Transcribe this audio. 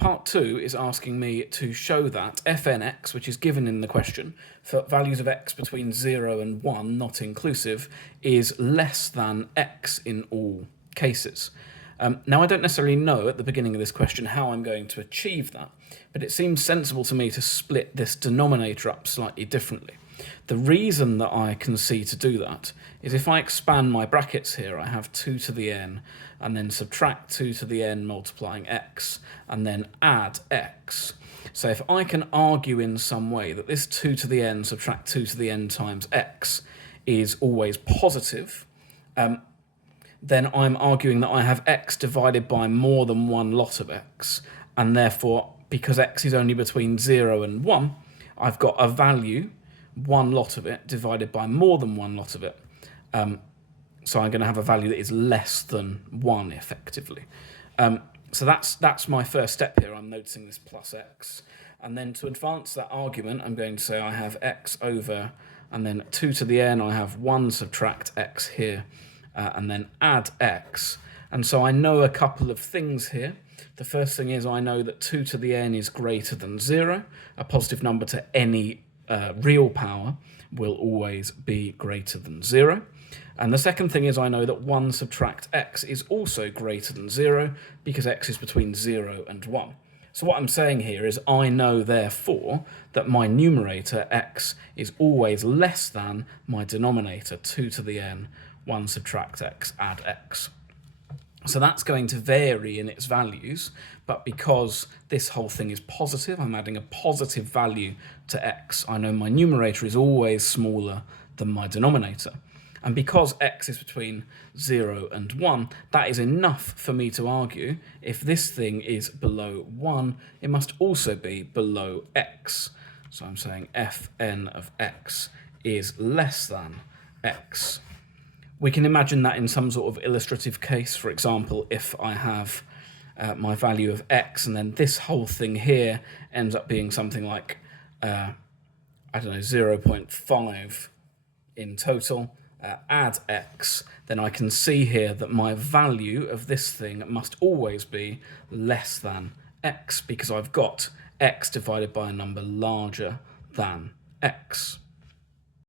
Part 2 is asking me to show that fnx, which is given in the question, for values of x between 0 and 1, not inclusive, is less than x in all cases. Now, I don't necessarily know at the beginning of this question how I'm going to achieve that, but it seems sensible to me to split this denominator up slightly differently. The reason that I can see to do that is if I expand my brackets here, I have 2 to the n, and then subtract 2 to the n multiplying x, and then add x. So if I can argue in some way that this 2 to the n subtract 2 to the n times x is always positive, then I'm arguing that I have x divided by more than one lot of x, and therefore, because x is only between 0 and 1, I've got a value, one lot of it, divided by more than one lot of it. So I'm going to have a value that is less than 1, effectively. So that's my first step here. I'm noticing this plus x. And then to advance that argument, I'm going to say I have x over, and then 2 to the n, I have 1 subtract x here, and then add x. And so I know a couple of things here. The first thing is I know that 2 to the n is greater than 0. A positive number to any real power will always be greater than 0. And the second thing is I know that 1 subtract x is also greater than 0 because x is between 0 and 1. So what I'm saying here is I know, therefore, that my numerator, x, is always less than my denominator, 2 to the n, 1 subtract x, add x. So that's going to vary in its values, but because this whole thing is positive, I'm adding a positive value to x. I know my numerator is always smaller than my denominator. And because x is between 0 and 1, that is enough for me to argue if this thing is below 1, it must also be below x. So I'm saying fn of x is less than x. We can imagine that in some sort of illustrative case. For example, if I have my value of x and then this whole thing here ends up being something like, I don't know, 0.5 in total, add x, then I can see here that my value of this thing must always be less than x because I've got x divided by a number larger than x.